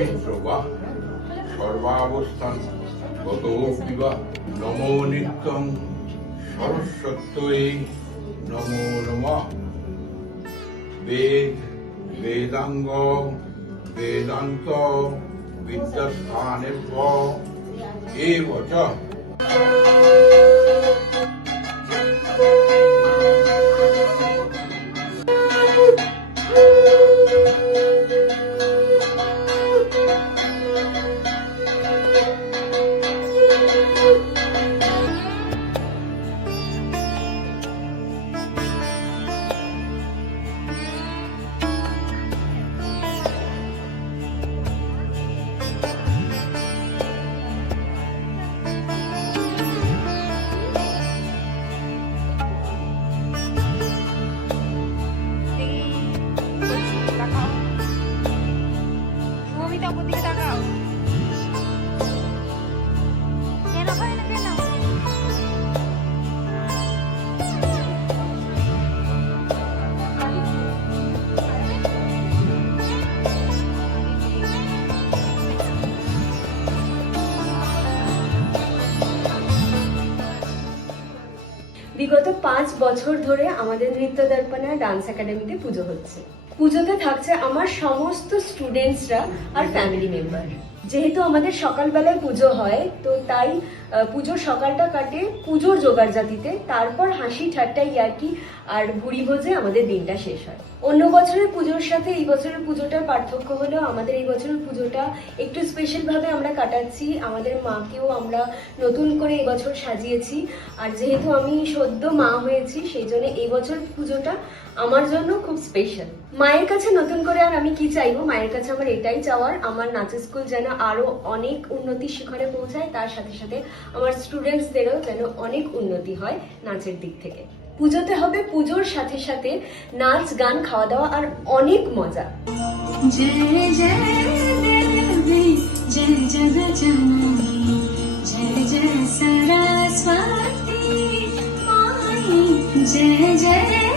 পবিত্র বা সর্বাবস্থান গত বা নম নিত্যং সরস্বত্যই নমো নম। বেদ বেদাঙ্গ বেদান্ত বিদ্যাস্থানে বিগত পাঁচ বছর ধরে আমাদের নৃত্য দর্পণা ডান্স একাডেমিতে পুজো হচ্ছে। পুজোতে থাকছে আমার সমস্ত স্টুডেন্টসরা আর ফ্যামিলি মেম্বার যেহেতু আমাদের সকালবেলায় পুজো হয়, তো তাই পুজোর সকালটা কাটে পুজোর জোগাড় জাতিতে। তারপর হাসি, ঠাট্টা, ইয়ার্কি আর ভুড়ি ভোজে আমাদের দিনটা শেষ হয়। অন্য বছরের পুজোর সাথে এই বছরের পুজোটার পার্থক্য হলো, আমাদের এই বছরের পুজোটা একটু স্পেশালভাবে আমরা কাটাচ্ছি। আমাদের মাকেও আমরা নতুন করে এবছর সাজিয়েছি। আর যেহেতু আমি সদ্য মা হয়েছি, সেই জন্য এই বছর পুজোটা আমার জন্য খুব স্পেশাল মায়ের কাছে নতুন করে আর আমি কি চাইব? মায়ের কাছে আমার এটাই চাওয়ার। আমার নাচের স্কুল যেন আরও অনেক উন্নতি শিখরে পৌঁছায়। তার সাথে সাথে আমার স্টুডেন্টসদেরও যেন অনেক উন্নতি হয় নাচের দিক থেকে। পুজোতে হবে পুজোর সাথে সাথে নাচ, গান, খাওয়া দাওয়া আর অনেক মজা। জয় জয় দেবী জয় জগজননী জয় জয় সরস্বতী জয় জয়